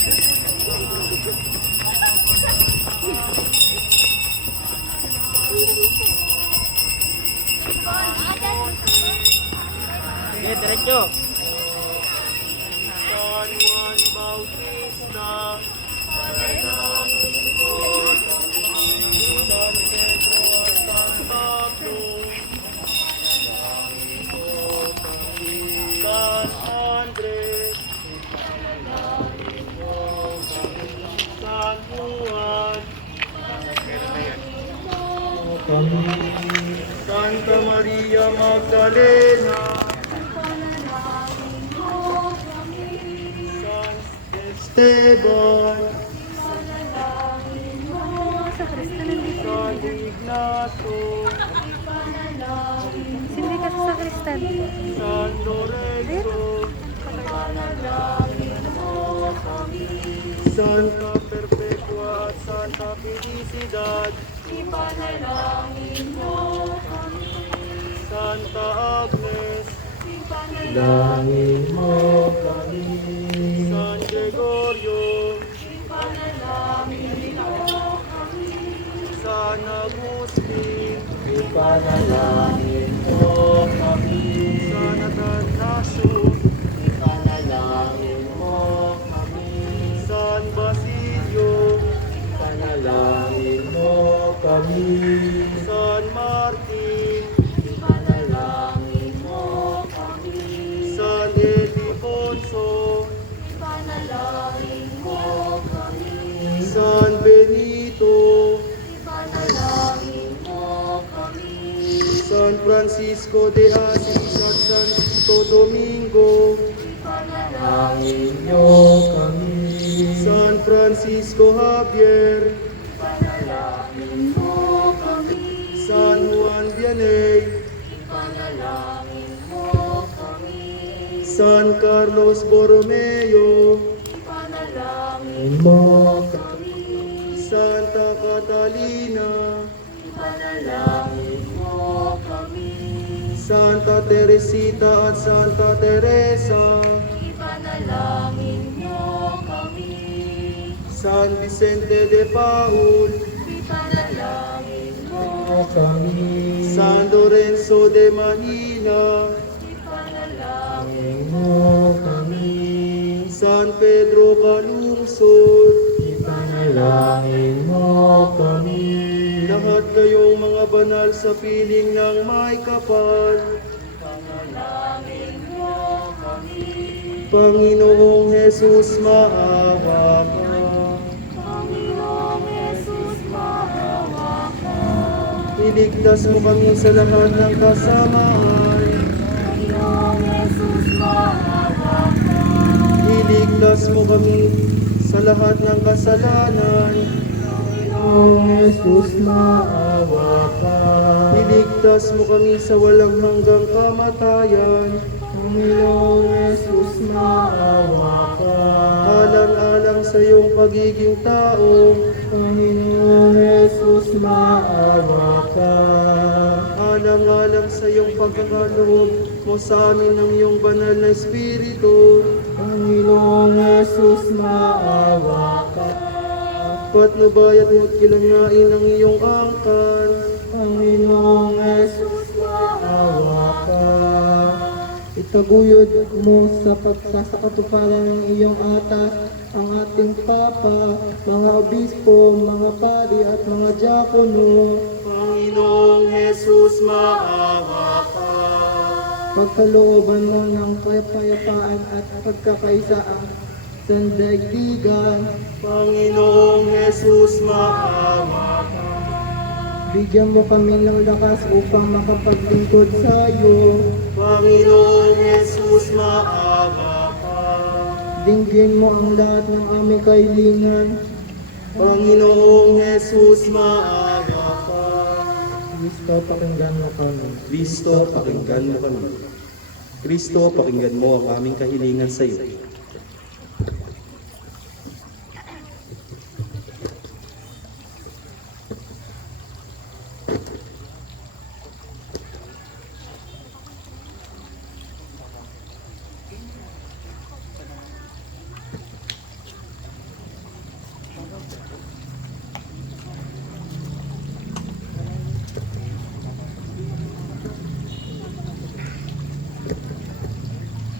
Okay, diretso. San Juan Bautista, San Pedro at San Pablo, San Andres, San Juan, Santa Maria Magdalena, San Esteban, San Ignacio, Sindi kasi sa kristal. San Lorenzo, Santa Perpetua at Santa Felicidad, Santa Agnes, Dalangin mo kami, San Gregorio, San Agustin, ipanalangin mo kami, San Atanasio, ipanalangin mo kami, San Basilio, ipanalangin mo kami, San Martin, ipanalangin mo kami, San Ildefonso, ipanalangin mo kami, San Benito, ipanalangin mo kami, San Francisco de Assis at Santo Domingo, ipanalangin niyo kami, San Francisco Javier, ipanalangin mo kami, San Juan Vianney, ipanalangin mo kami, San Carlos Borromeo, ipanalangin mo kami, Santa Catalina, ipanalangin mo kami, Santa Teresita at Santa Teresa, ipanalangin niyo kami, San Vicente de Paul, ipanalangin mo kami, San Lorenzo de Manila, ipanalangin mo kami, San Pedro Calungsod, ipanalangin mo kami, lahat kayong mga banal sa piling ng may kapal, ipanalangin mo kami, Panginoong Jesus, maawa ka. Panginoong Jesus, maawa ka. Iligtas mo kami sa lahat ng kasamaan. Panginoong Jesus, maawa ka. Iligtas mo kami sa lahat ng kasalanan. Panginoong Jesus, maawa ka. Iligtas mo kami sa walang hanggang kamatayan. Panginoong Jesus, maawa ka. Alang-alang sa iyong pagiging tao. Panginoong Jesus, maawa ka. Alang-alang sa iyong pagkakaloob mo sa amin ng iyong banal na Espiritu. Panginoong Jesus, maawa ka. Patnubayan mo't kilangain ang iyong angkan. Panginoong Jesus, maawa ka. Itaguyod mo sa pagkasakatuparan ng iyong atas ang ating Papa, mga obispo, mga pari at mga diakono. Panginoong Jesus, maawa ka. Pagkalooban mo ng kapayapaan at pagkakaisaan sa daigdigan. Panginoong Jesus, maawa ka. Bigyan mo kami ng lakas upang makapaglingkod sa iyo. Panginoong Jesus, maawa ka. Dinggin mo ang lahat ng aming kahilingan. Panginoong Jesus, maawa ka. Kristo, pakinggan mo kami. Kristo, pakinggan mo kami. Kristo, pakinggan mo ang aming kahilingan sa iyo.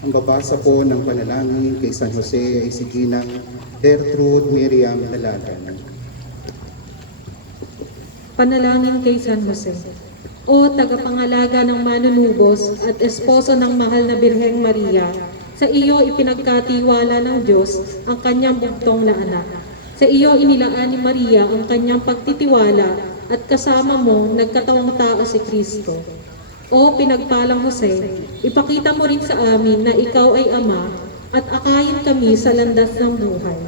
Ang babasa po ng panalangin kay San Jose ay si Ginang Gertrude Miriam Dalagan. Panalangin kay San Jose. O tagapangalaga ng manunubos at esposo ng mahal na Birheng Maria, sa iyo ipinagkatiwala ng Diyos ang kanyang bugtong na anak. Sa iyo inilaan ni Maria ang kanyang pagtitiwala at kasama mo nagkatawang tao si Kristo. O pinagpalang Jose, ipakita mo rin sa amin na ikaw ay Ama at akayin kami sa landas ng buhay.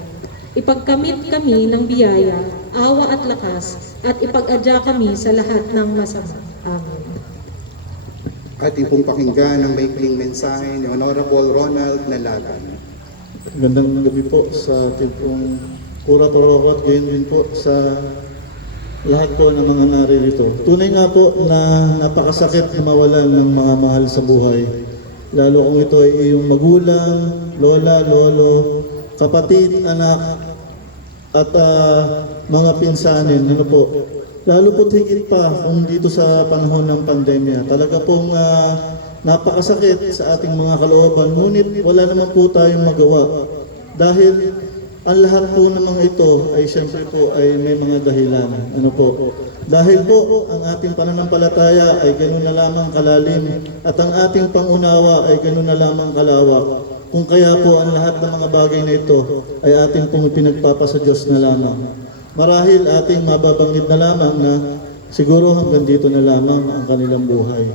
Ipagkamit kami ng biyaya, awa at lakas, at ipag-adya kami sa lahat ng masama. Amen. Ating pong pakinggan ang maikling mensahe ni Honorable Ronald Nalagan. Magandang gabi po sa ating pong Kura Paroko at gayon din po sa lahat po ng mga naririto. Tunay nga po na napakasakit na mawalan ng mga mahal sa buhay. Lalo kung ito ay iyong magulang, lola, lolo, kapatid, anak, at mga pinsanin. Ano po? Lalo po higit pa kung dito sa panahon ng pandemya. Talaga pong napakasakit sa ating mga kalooban. Ngunit wala naman po tayong magawa. Dahil ang lahat po ng mga ito ay siyempre po ay may mga dahilan. Ano po? Dahil po ang ating pananampalataya ay ganoon na lamang kalalim at ang ating pangunawa ay ganoon na lamang kalawak. Kung kaya po ang lahat ng mga bagay na ito ay ating pong pinagpapasa Diyos na lamang. Marahil ating mababanggit na lamang na siguro hanggang dito na lamang ang kanilang buhay.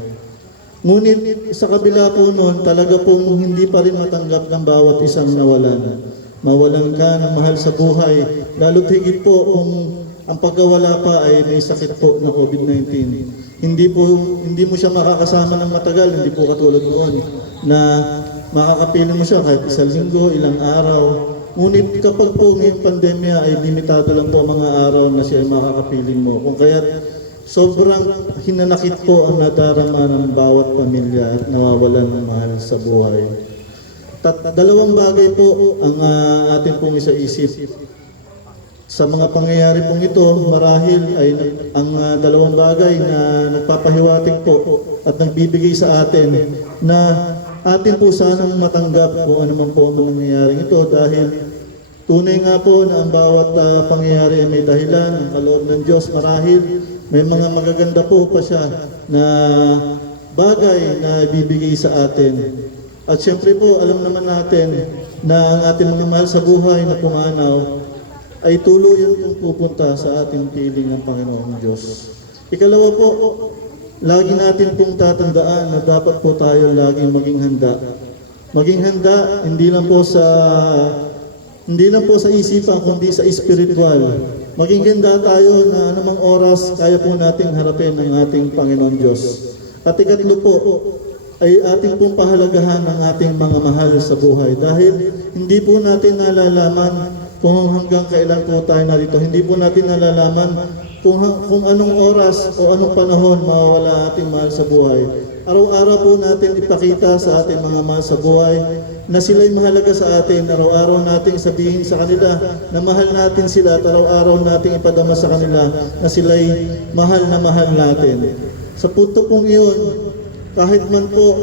Ngunit sa kabila po noon, talaga pong hindi pa rin matanggap ng bawat isang nawalan. Mawalan ka ng mahal sa buhay, lalo't higit po kung ang pagkawala pa ay may sakit po na COVID-19. Hindi mo siya makakasama ng matagal, hindi po katulad noon na makakapiling mo siya kahit isang linggo, ilang araw. Ngunit kapag po ngayong pandemya ay limitado lang po mga araw na siya ay makakapiling mo. Kung kaya sobrang hinanakit po ang nadarama ng bawat pamilya at nawawalan ng mahal sa buhay. Dalawang bagay po ang atin pong isa-isip. Sa mga pangyayari pong ito, marahil ay ang dalawang bagay na nagpapahiwatig po at nagbibigay sa atin na atin po sanang matanggap kung ano man po ang nangyayaring ito dahil tunay nga po na ang bawat pangyayari ay may dahilan, ang kaloob ng Diyos. Marahil may mga magaganda po pa siya na bagay na ibibigay sa atin. At siyempre po, alam naman natin na ang ating mga mahal sa buhay na pumanaw ay tuluyan pong pupunta sa ating piling ng Panginoong Diyos. Ikalawa po, lagi natin pong tatandaan na dapat po tayo laging maging handa. Maging handa hindi lang po sa isipan kundi sa espiritual. Maging handa tayo na anumang oras kaya po nating harapin ang ating Panginoong Diyos. At ikatlo po, ay ating pong pahalagahan ang ating mga mahal sa buhay dahil hindi po natin nalalaman kung hanggang kailan po tayo narito. Hindi po natin nalalaman kung anong oras o anong panahon mawawala ating mahal sa buhay. Araw-araw po natin ipakita sa ating mga mahal sa buhay na sila'y mahalaga sa atin. Araw-araw natin sabihin sa kanila na mahal natin sila at araw-araw natin ipadama sa kanila na sila'y mahal natin. Sa punto pong iyon, kahit man po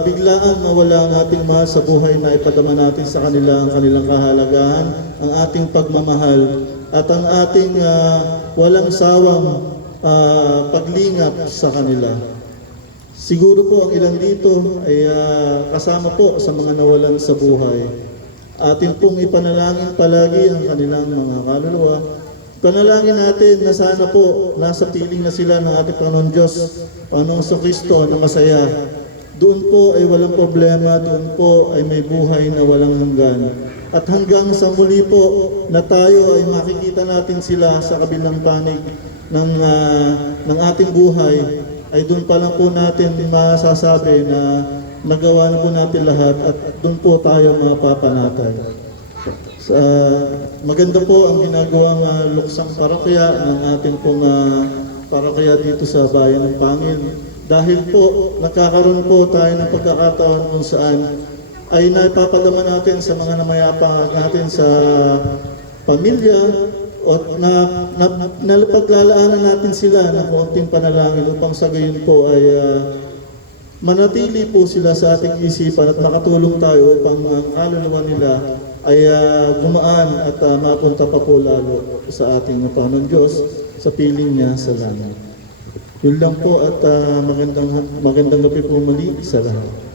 biglaan mawala ang ating mahal sa buhay na ipadama natin sa kanila ang kanilang kahalagahan, ang ating pagmamahal at ang ating walang sawang paglingap sa kanila. Siguro po ang ilan dito ay kasama po sa mga nawalan sa buhay. Atin pong ipanalangin palagi ang kanilang mga kaluluwa. Panalangin natin na sana po nasa piling na sila ng ating Panginoon Diyos, Panginoong Kristo na masaya. Doon po ay walang problema, doon po ay may buhay na walang hanggan. At hanggang sa muli po na tayo ay makikita natin sila sa kabilang panig ng ating buhay, ay doon pa lang po natin masasabi na nagawa na po natin lahat at doon po tayo mapapanatay. Maganda po ang ginagawang luksang parokya ng ating pong parokya dito sa Bayan ng Pangil. Dahil po nakakaroon po tayo ng pagkakataon kung saan ay naipapadama natin sa mga namayapa natin sa pamilya at nalapaglalaanan natin sila ng konting panalangin upang sa gayon po ay manatili po sila sa ating isipan at makatulong tayo upang ang kaluluwa nila ay gumaan at mapunta pa po lalo sa ating Panginoon Diyos sa piling niya sa langit. Yun lang po at magandang gabi po muli sa lahat.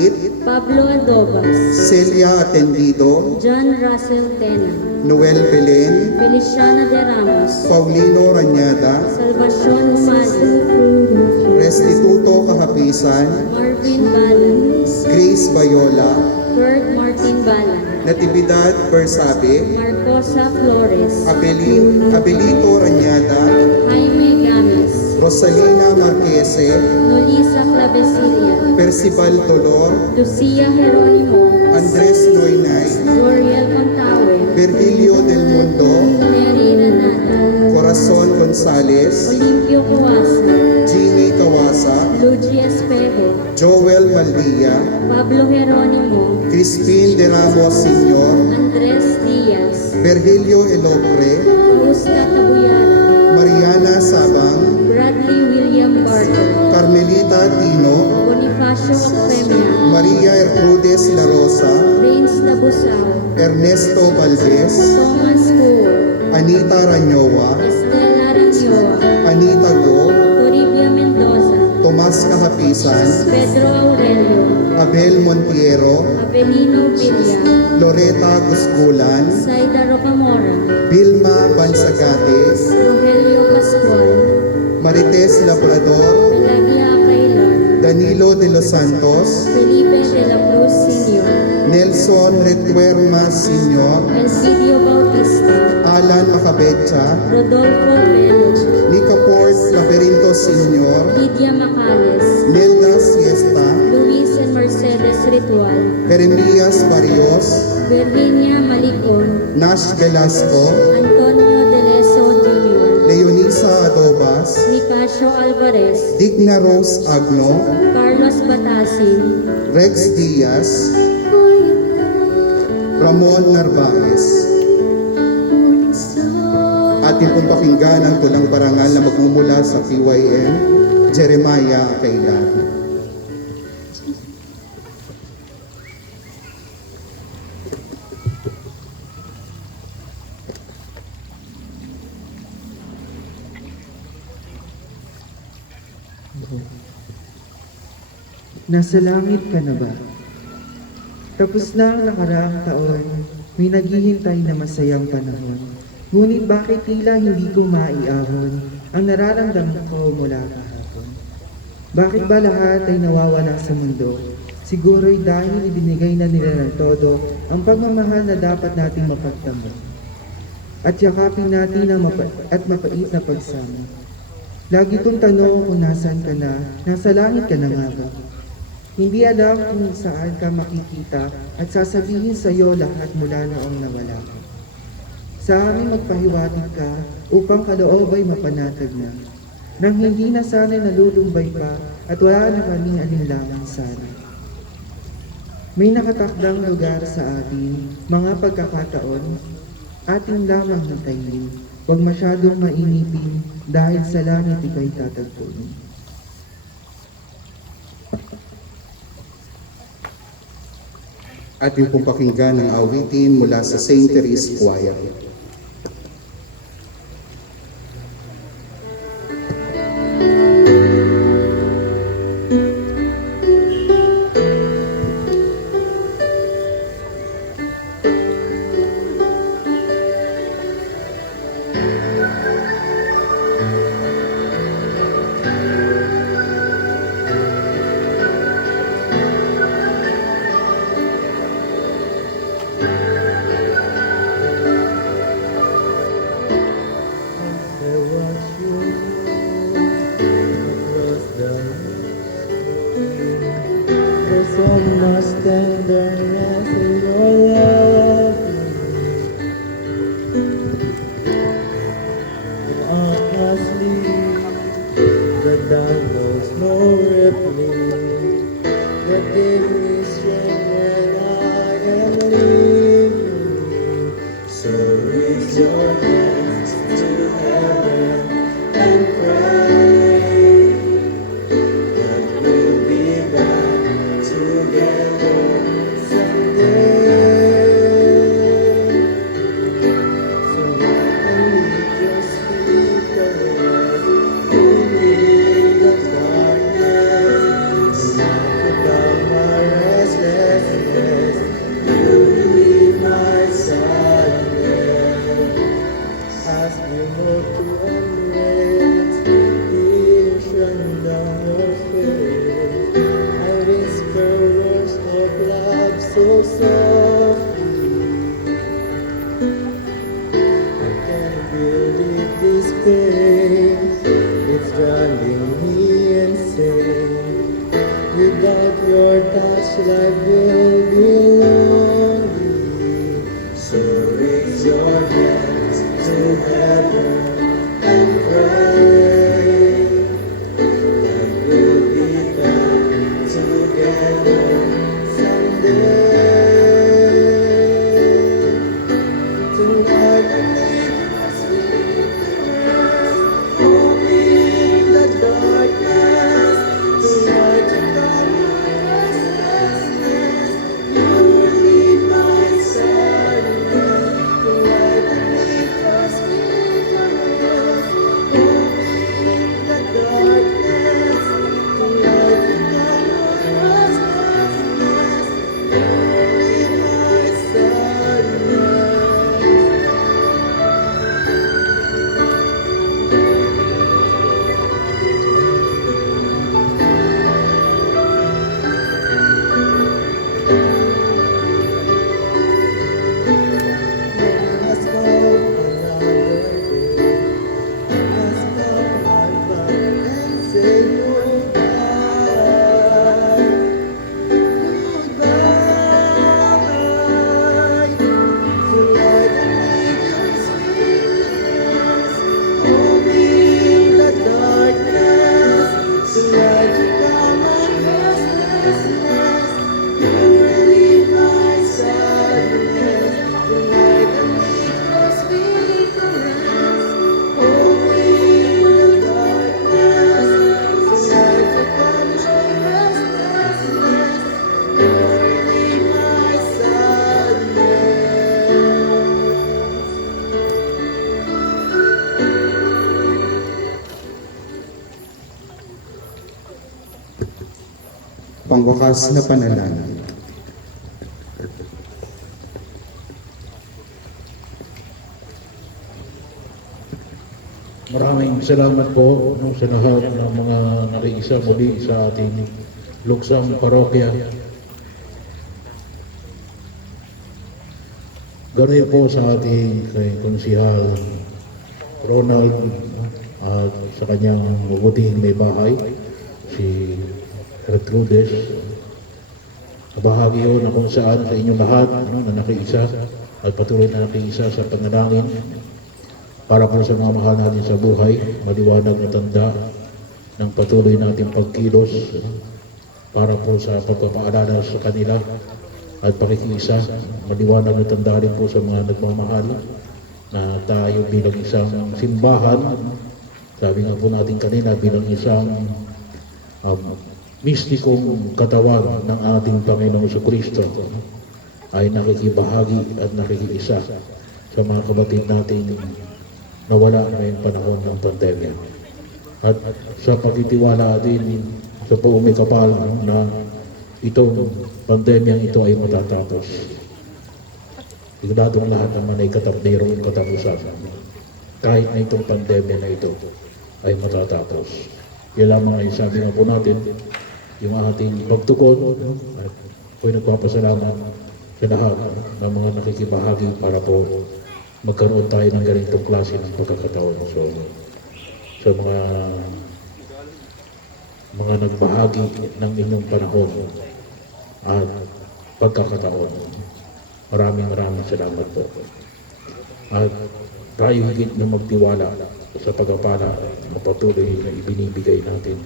Malit, Pablo Adobas, Celia Atendido, John Russell Tena, Noel Belen, Feliciana de Ramos, Paulino Ranyada, Salvacion Umali, Restituto Kahapisan, Marvin Balan, Grace Bayola, Kurt Martin Balan, Natividad Bersabe, Marcosa Flores, Abelito Ranyada, Jaime Games, Rosalina Marquese, Nolisa Clavesilia, Percival Dolor, Lucia Jeronimo, Andres Noynay, Joriel Contawe, Virgilio del Mundo, Neri Renata, Corazon Gonzales, Olimpio Coasa, Jimmy Kawasa, Luigi Espejo, Joel Maldilla, Pablo Jeronimo, Crispin de Ramos Sr., Andres Diaz, Virgilio Elopre, Fausta Tabuyara, Mariana Sabang, Bradley William Barker, Carmelita Tino, Bonifacio Ocpemia, Maria Ertrudes La Rosa, Reins Tabusao, Ernesto Valdez, Thomas Coor, Anita Ranyowa, Estela Ranyoa, Anita Go, Toribia Mendoza, Tomas Kahapisan, Pedro Aurelio, Abel Montiero, Avelino Villa, Loreta Gusgulan, Saida Rocamora, Vilma Bansagates, Rogelio Pascual, Marites Labrador, Pelagia Kailan, Danilo de los Santos, Felipe de la Cruz Sr., Nelson Retuerma Sr., Elcidio Bautista, Alan Macabecha, Rodolfo Bello, Nicaport Laberinto Sr., Lydia Macales, Nelda Siesta, Luis and Mercedes Ritual, Jeremias Barrios, Virginia Malicon, Nash Velasco, Antonio De Leso Jr., Leonisa Adobas, Nicasio Alvarez, Digna Rose Agno, Carlos Batasin, Rex Diaz, Ramon Narvaez. Atin pong pakinggan ang tulang parangal na magmumula sa PYM, Jeremiah Kailan. Nasa langit ka na ba? Tapos na ang nakaraang taon, may naghihintay na masayang panahon. Ngunit bakit tila hindi ko maiahon ang nararamdaman ko mula kahapon? Bakit ba lahat ay nawawala sa mundo? Siguro'y dahil ibinigay na nila ng todo ang pagmamahal na dapat nating mapagtamo. At yakapin natin ang at mapait na pagsama. Lagi kong tanong kung nasaan ka na, nasa langit ka na nga ba? Hindi alam kung saan ka makikita at sasabihin sa iyo lahat mula noong nawala ka. Sa amin magpahiwatig ka upang kaloob ay mapanatag na. Nang hindi na sana nalulumbay pa at wala na kaming alinlangan sana. May nakatakdang lugar sa atin, mga pagkakataon, ating lamang hintayin. Huwag masyadong mainipin dahil sa langit ika'y tatagpuin. Atin pong pakinggan ang awitin mula sa St. Therese Choir. Tenderness in your love, honestly, the dawn knows no rippling, that gave me strength when I am leaving. So raise your hands to heaven and pray that we'll be back together. life will be lonely. So raise your hands to heaven and pray that we'll be back together someday. Tonight I need your sweet caress, hold me in the darkness. Tonight you got my restlessness, you relieve my sadness. Tonight I need your sweet caress, hold me in the darkness. Tonight you got my restlessness, you relieve my sadness. Let's go another day. Let's come right back and say goodbye. Goodbye. Tonight I need your sweetness. Hold me in the darkness. Tonight you got my restlessness. You relieve my sadness. Tonight I need your sweet caress. Hold me in the darkness. Tonight you got my restlessness. You relieve my sadness. Pangwakas na panalangin. Maraming salamat po sa lahat ng mga nakiisa muli sa ating luksang parokya. Ganun po sa ating kay Konsihal Ronald at sa kanyang mabuting may bahay, si Gertrudes. Bahagi yun na kung saan sa inyong lahat na nakiisa at patuloy na nakiisa sa panalangin para po sa mga mahal natin sa buhay, maliwanag na tanda ng patuloy nating pagkilos para po sa pagpapaalala sa kanila at pakikiisa, maliwanag na tanda rin po sa mga nagmamahal na tayo bilang isang simbahan, sabi nga po natin kanina, bilang isang mistikong katawan ng ating Panginoong Kristo ay nakikibahagi at nakikiisa sa mga kapatid natin nawala ngayong panahon ng pandemya. At sa pagtitiwala din sa buong may kapal na itong pandemyang ito ay matatapos. Siguradong lahat naman ay mayroong katapusan. Kahit na itong pandemya na ito ay matatapos. Yan lamang ay sabi nga po natin, yung ating pagtukod at ako'y nagpapasalamat sa lahat ng mga nakikibahagi para po magkaroon tayo ng ganitong klase ng pagkakataon. So, sa mga nagbahagi ng inyong panahon at pagkakataon, maraming salamat po. At tayo higit na magtiwala sa pagpapala na patuloy na ibinibigay natin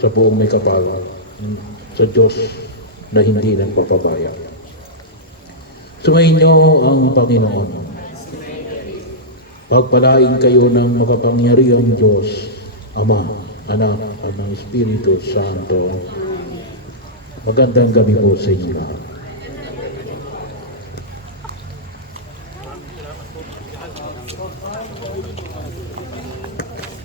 sa buong may kapal sa Diyos na hindi nagpapabaya. Sumainyo ang Panginoon. Pagpalain kayo ng makapangyarihang Diyos, Ama, Anak, at ng Espiritu Santo. Magandang gabi po sa inyo lahat.